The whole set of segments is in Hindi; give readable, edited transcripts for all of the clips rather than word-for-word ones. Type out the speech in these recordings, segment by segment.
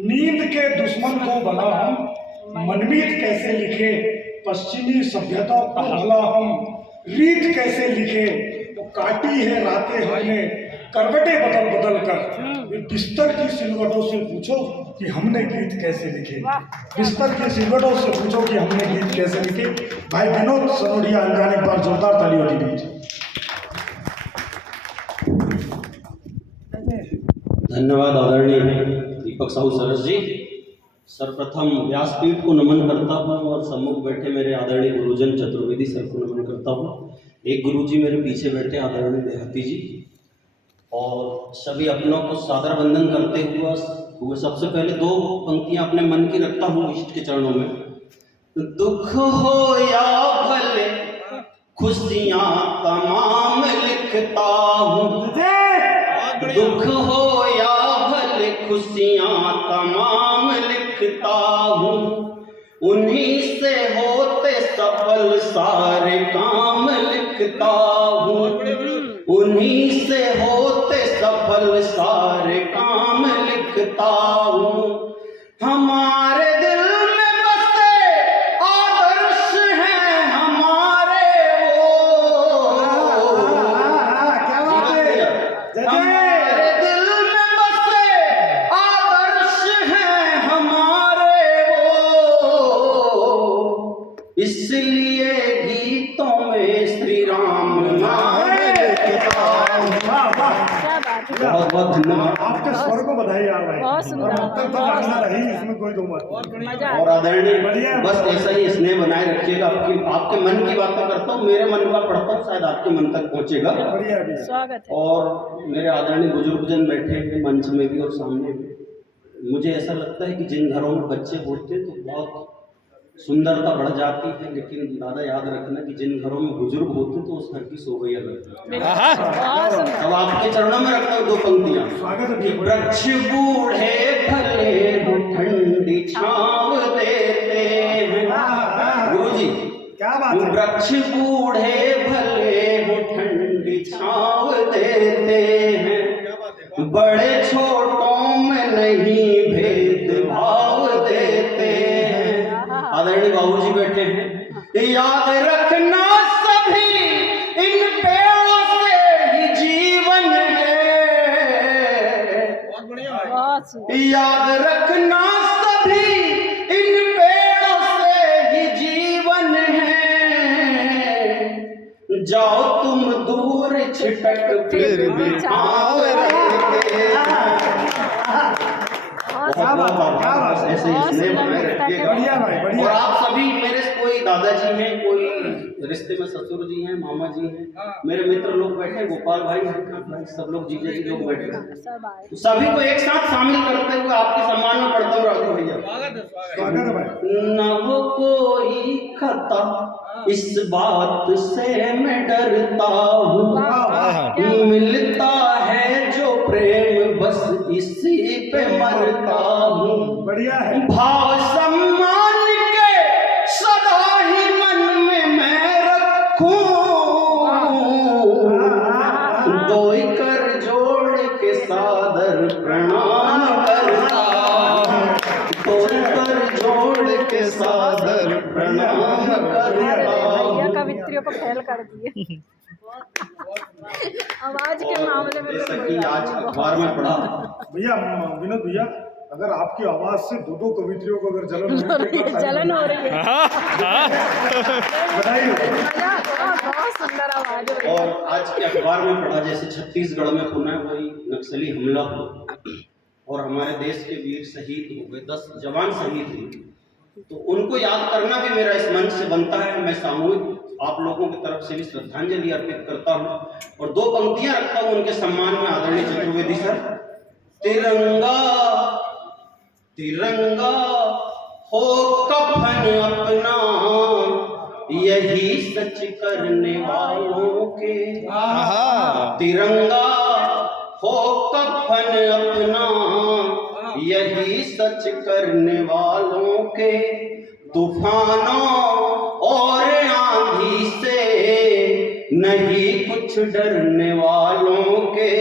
नींद के दुश्मन को भला हम मनमीत कैसे लिखे, पश्चिमी सभ्यता को भला हम रीत कैसे लिखे। तो काटी है रातें हमने करवटें बदल बदल कर, बिस्तर की सिलवटों से पूछो कि हमने गीत कैसे लिखे। बिस्तर की सिलवटों से पूछो कि हमने गीत कैसे लिखे। भाई विनोद सनोडिया अंजान, एक बार जोरदार तालियों की दीजिए। धन्यवाद आदरणीय दीपक साहू सरस जी। सर्वप्रथम व्यासपीठ को नमन करता हूँ और सम्मुख बैठे मेरे आदरणीय गुरुजन चतुर्वेदी सर को नमन करता हूँ। एक गुरुजी मेरे पीछे बैठे आदरणीय देहाती जी, और सभी अपनों को सादर वंदन करते हुए सबसे पहले दो पंक्तियां अपने मन की रखता हूँ इष्ट के चरणों में। दुख हो या भले खुशियां तमाम लिखता हूँ, दुख हो या भले खुशियां तमाम लिखता हूँ, उन्हीं से होते सफल सारे काम लिखता हूँ, उन्हीं से होते सफल सारे काम लिखता हूँ। हमारे दिल में बसे आदर्श हैं हमारे वो, हमारे दिल में बसे आदर्श हैं हमारे वो, इसलिए गीतों में श्री राम नाम लिखता हूं। बहुत बहुत धन्यवाद। आपके स्वर को बधाई यार भाई, बहुत सुंदर, इसमें कोई दो बात। और आदरणीय बस ऐसा ही स्नेह बनाए रखिएगा। आपके मन की बातें करता हूँ, मेरे मन का पढ़ता हूँ, शायद आपके मन तक पहुँचेगा। स्वागत है। और मेरे आदरणीय बुजुर्गजन बैठे हैं मंच में भी और सामने भी। मुझे ऐसा लगता है कि जिन घरों में बच्चे होते हैं तो बहुत सुंदरता बढ़ जाती है, लेकिन दादा याद रखना कि जिन घरों में बुजुर्ग होते हैं तो उस घर की शोभा अलग है। अब आपके चरणों में रखता हूँ दो पंक्तियां। वृक्ष बूढ़े भले हो ठंडी छांव देते हैं, गुरुजी क्या बात है। वृक्ष बूढ़े भले हो ठंडी छांव देते हैं, बड़े छोटों में नहीं भेदभाव देते हैं। आदरणीय बाबूजी बैठे हैं। याद रखना सभी इन पेड़ों से ही जीवन है, याद रखना सभी इन पेड़ों से ही जीवन है, जाओ तुम दूर छिटक फिर भी पाँव रहते हैं। ऐसे ही स्नेह बनाए रखिएगा। और आप सभी मेरे कोई दादाजी हैं, कोई रिश्ते में ससुर जी हैं, मामा जी हैं, मेरे मित्र लोग बैठे, गोपाल भाई हैं, सब लोग जीजा जी लोग बैठे हैं, तो सभी को एक साथ शामिल करते हुए आपके सम्मान में पढ़ता हूँ राजू भैया। न हो कोई खता इस बात से मैं डरता हूँ, मिलता है जो प्रेम बस इसी पे मरता हूँ। बढ़िया है। भाव सम्मान के सदा ही मन में मैं रखूं, दो कर जोड़ के सादर प्रणाम करता हूँ, दो कर जोड़ के सादर प्रणाम करता हूँ। भैया कवित्रियों को फैल कर दिए। आवाज के मामले में जैसा कि आज अखबार में पढ़ा भैया, विनोद भैया, अगर आपकी आवाज से दो कवित्रियों को अगर जलन हो रही है बधाई हो। बहुत सुंदर आवाज है। और आज के अखबार में पढ़ा जैसे छत्तीसगढ़ में पुनः वही नक्सली हमला हुआ और हमारे देश के वीर शहीद हो गए, 10 जवान शहीद हुए, तो उनको याद करना भी मेरा इस मंच से बनता है। मैं सामूहिक आप लोगों की तरफ से भी श्रद्धांजलि अर्पित करता हूँ और दो पंक्तियां रखता हूँ उनके सम्मान में। आदरणीय चतुर्वेदी सर, तिरंगा तिरंगा हो कफन अपना, यही सच करने वालों के, तिरंगा हो कफन अपना, यही सच करने वालों के, तूफानों और आंधी से नहीं कुछ डरने वालों के,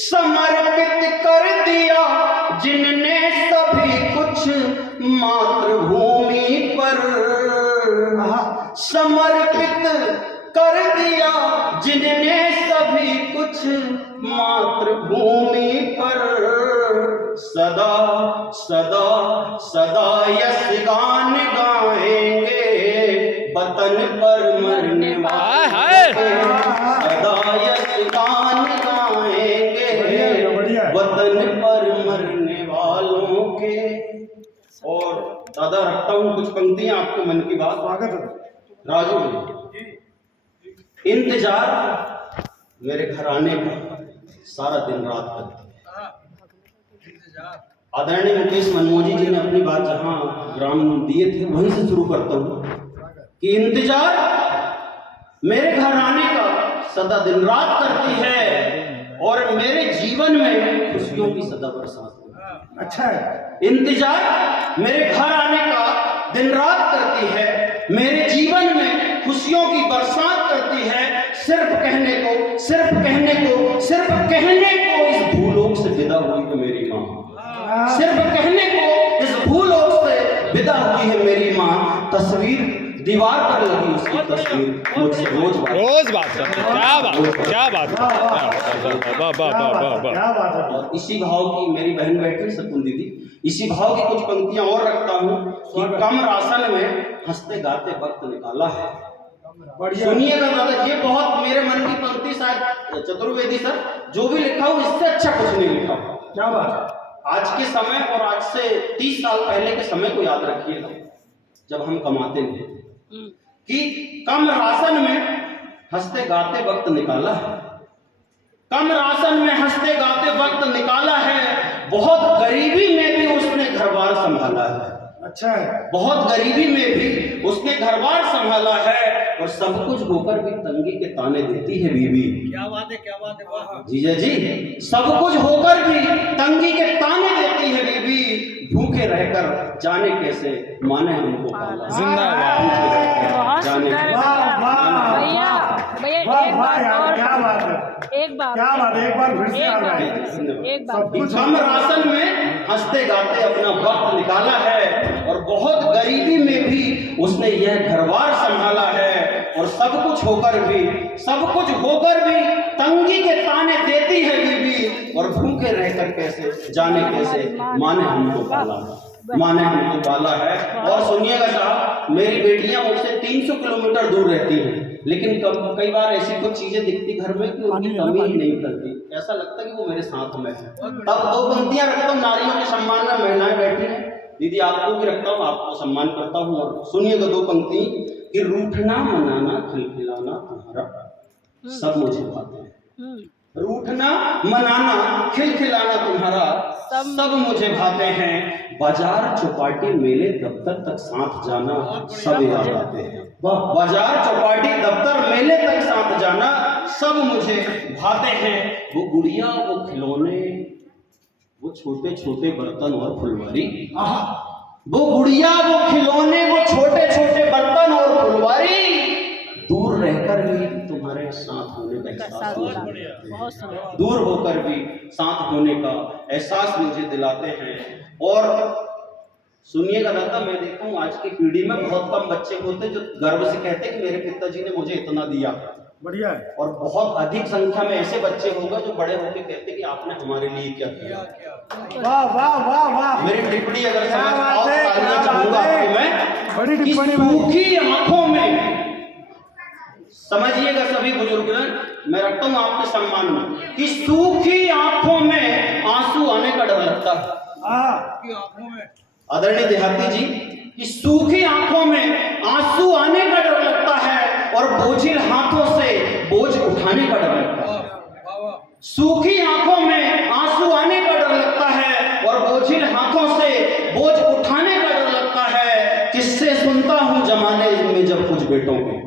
समर्पित कर दिया जिनने सभी कुछ मातृभूमि पर समर्पित कर दिया जिनने सभी कुछ मातृभूमि पर। सदा सदा सदा यश गान गाएंगे वतन पर मरने वाले, सदा यश गान गाएंगे वतन पर मरने वालों के। और दादा रखता हूँ कुछ पंक्तियां आपके मन की बात। स्वागत है। राजू, इंतजार मेरे घर आने का सारा दिन रात करती है। आदरणीय मुकेश मनमोजी जी ने अपनी बात जहां ग्राम दिए थे वहीं से शुरू करता हूं कि इंतजार मेरे घर आने का सदा दिन रात करती है और मेरे जीवन में खुशियों की सदा बरसात होती है। अच्छा है। इंतजार मेरे घर आने का दिन रात करती है, मेरे जीवन में खुशियों की बरसात करती है। सिर्फ कहने को, सिर्फ कहने को, सिर्फ कहने को इस भूलोक से विदा हुई है मेरी माँ। सिर्फ कहने को इस भूलोक से विदा हुई है मेरी माँ। तस्वीर दीवार पर लगी उसकी तस्वीर मुझसे रोज बात करती है। क्या बात, क्या बात, क्या बात है। और इसी भाव की मेरी बहन बैठी सकुन दीदी, इसी भाव की कुछ पंक्तियां और रखता हूँ कि कम राशन में हंसते गाते वक्त निकाला है। सुनिएगा दादा, ये बहुत मेरे मन की पंक्ति शायद चतुर्वेदी सर जो भी लिखा हो इससे अच्छा कुछ नहीं लिखा। क्या बात है। आज के समय और आज से 30 साल पहले के समय को याद रखिएगा जब हम कमाते थे कि कम राशन में हंसते गाते वक्त निकाला है, कम राशन में हंसते गाते वक्त निकाला है। बहुत गरीबी में भी उसने घर-बार संभाला है। अच्छा है। बहुत गरीबी में भी उसने घर-बार संभाला है और सब कुछ होकर भी तंगी के ताने देती है बीवी। क्या बात है, क्या बात है, वाह। जीजा जी, सब कुछ होकर भी तंगी के ताने देती है बीवी। भूखे रहकर जाने कैसे माने हमको पाला। बहुत जाने सुंदर। वाह, वाह। भैया भैया वाह एक वाह बात यार, और, क्या बात है। एक बात, क्या बात है। एक बार फिर से आ रहा है। एक बात, सब कुछ कम राशन में हंसते गाते अपना वक्त निकाला है और बहुत गरीबी में भी उसने यह घरबार संभाला है। और सब कुछ होकर भी, सब कुछ होकर भी तंगी के ताने देती है बीवी। और भूखे रहकर कैसे जाने कैसे माने हमको पाला, माने हमको पाला है। और सुनिएगा साहब, मेरी बेटियां मुझसे 300 किलोमीटर दूर रहती हैं, लेकिन कई बार ऐसी कुछ चीजें दिखती घर में कि उनकी कमी ही नहीं करती। ऐसा लगता है कि वो मेरे साथ में है। तब दो पंक्तियां रखता हूँ नारियों के सम्मान में महिलाएं बैठी हैं। दीदी आपको भी रखता हूँ, आपको सम्मान करता हूँ। और सुनिएगा दो पंक्ति कि रूठना मनाना खिलखिलाना तुम्हारा सब मुझे भाते हैं। रूठना मनाना खिलखिलाना तुम्हारा सब मुझे भाते हैं। बाजार चौपाटी मेले दफ्तर तक साथ जाना सब याद आते हैं। बाजार चौपाटी दफ्तर मेले तक साथ जाना सब मुझे भाते हैं। वो गुड़िया, वो खिलौने, वो छोटे छोटे बर्तन और फुलवारी। वो गुड़िया, वो खिलौने, वो छोटे छोटे बर्तन और फुलवारी दूर रहकर भी तुम्हारे साथ होने का एहसास मुझे, दूर होकर भी साथ होने का एहसास मुझे दिलाते हैं। और सुनिएगा दादा, मैं देखता हूँ आज की पीढ़ी में बहुत कम बच्चे होते जो गर्व से कहते हैं कि मेरे पिताजी ने मुझे इतना दिया। बढ़िया है। और बहुत अधिक संख्या में ऐसे बच्चे होंगे जो बड़े होकर कहते कि आपने हमारे लिए क्या किया। वाह वाह वाह वाह। मेरी टिप्पणी अगर क्या समझ बात पाओ है, तो क्या चाहूंगा बात है। आपको मैं बड़ी कि टिप्पणी सूखी आंखों में, समझिएगा सभी बुजुर्गजन, मैं रखता हूं आपके सम्मान में कि सूखी आंखों में आंसू आने का डर लगता है। आदरणीय देहाती जी, कि सूखी आंखों में आंसू आने का डर लगता है और बोझिल हाथों से बोझ उठाने का डर लगता है। सूखी आंखों में आंसू आने का डर लगता है और बोझिल हाथों से बोझ उठाने का डर लगता है। किससे सुनता हूं जमाने में जब कुछ बेटों के,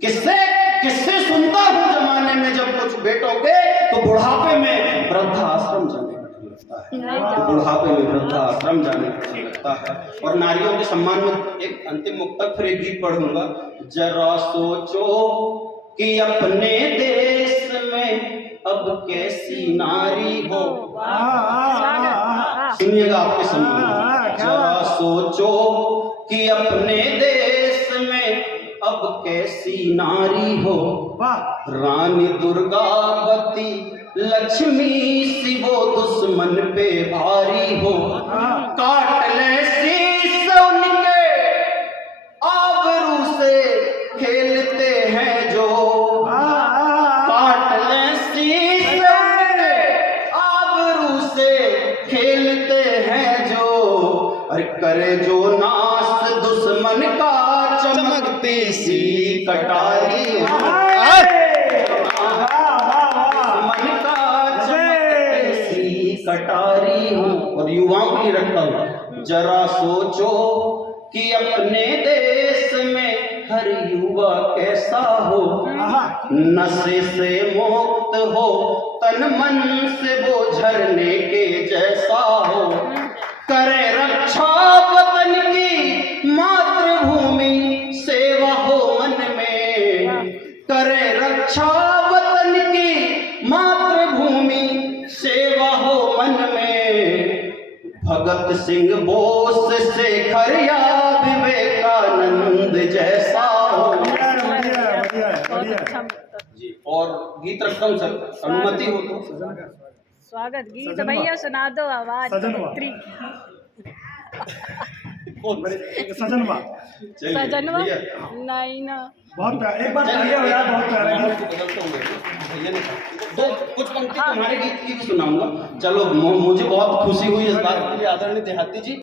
किससे किससे सुनता हूं जमाने में जब कुछ बेटों के, तो बुढ़ापे में वृद्धाश्रम जाने का डर लगता है। तो बुढ़ापे में वृद्धाश्रम जाने का डर लगता है। और नारियों के सम्मान में एक अंतिम मुक्तक फिर एक गीत पढ़ूंगा। जरा सोचो कि अपने देश में अब कैसी नारी हो, सुनिएगा आपके हाँ, सम्मान। क्या जरा बात। सोचो कि अपने देश में अब कैसी नारी हो, वाह रानी दुर्गावती लक्ष्मी सी वो दुश्मन पे भारी हो। हाँ। काट ले शीश उनके आबरू से खेलते हैं जो, काट ले शीश उनके आबरू से खेलते हैं जो, अरे करे जो नाश दुश्मन का चमकती सी कटारी हो। मन का चमकती सी कटारी हूँ। और युवाओं के लिए रखता हूँ, जरा सोचो कि अपने देश में हर युवा कैसा हो, नशे से मुक्त हो, तन मन से वो झरने के जैसा हो, करे रक्षा वतन की मातृभूमि सेवा हो मन में, करे रक्षा वतन की मातृभूमि सेवा हो मन में। भगत सिंह बोस शेखर या विवेकानंद जैसा हो। बहुत अच्छा जी, और गीत रखता हूँ सर, अनुमति हो तो। स्वागत गीत सजनवा। भैया सुना दो आवाज सजनवा। पवित्री। सजनवा चलिए, सजनवा भैया। नहीं ना बहुत प्यारा, एक बार तालियां हो यार, बहुत प्यारा मैं गीत। आपको बदलता हूँ मैं। भैया ने दो कुछ पंक्ति तुम्हारे गीत की भी सुनाऊंगा। चलो मुझे बहुत खुशी हुई इस बात के लिए आदरणीय देहाती जी।